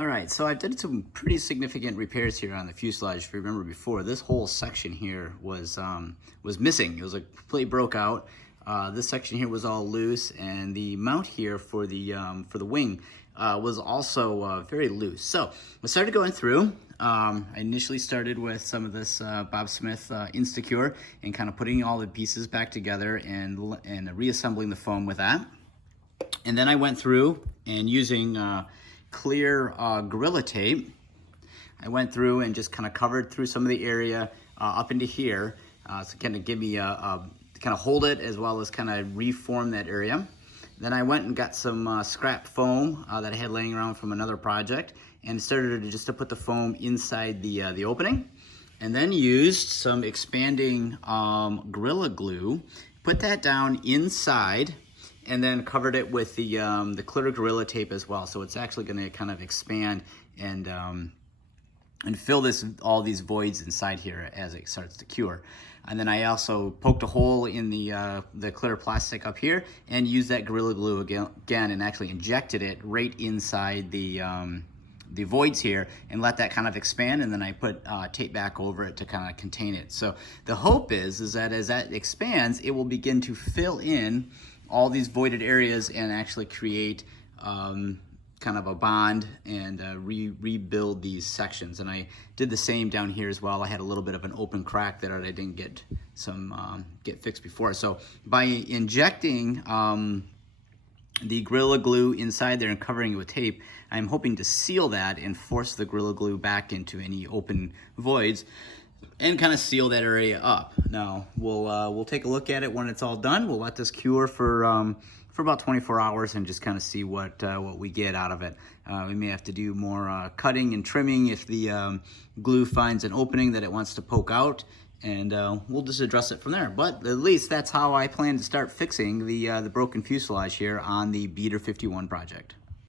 All right, so I did some pretty significant repairs here on the fuselage. If you remember before, this whole section here was missing. It was like completely broke out. This section here was all loose, and the mount here for the wing was also very loose. So I started going through. I initially started with some of this Bob Smith Insecure and kind of putting all the pieces back together and reassembling the foam with that. And then I went through and using clear Gorilla Tape, I went through and just kind of covered through some of the area up into here, so kind of give me kind of hold it as well as kind of reform that area. Then I went and got some scrap foam that I had laying around from another project and started to put the foam inside the opening, and then used some expanding Gorilla Glue, put that down inside, and then covered it with the clear Gorilla Tape as well. So it's actually going to kind of expand and fill all these voids inside here as it starts to cure. And then I also poked a hole in the clear plastic up here and used that Gorilla Glue again and actually injected it right inside the voids here and let that kind of expand, and then I put tape back over it to kind of contain it. So the hope is that as that expands, it will begin to fill in all these voided areas and actually create kind of a bond and rebuild these sections. And I did the same down here as well. I had a little bit of an open crack that I didn't get fixed before. So by injecting the Gorilla Glue inside there and covering it with tape, I'm hoping to seal that and force the Gorilla Glue back into any open voids and kind of seal that area up. Now we'll take a look at it when it's all done. We'll let this cure for about 24 hours and just kind of see what we get out of it. We may have to do more cutting and trimming if the glue finds an opening that it wants to poke out, and we'll just address it from there. But at least that's how I plan to start fixing the broken fuselage here on the Beater-51 project.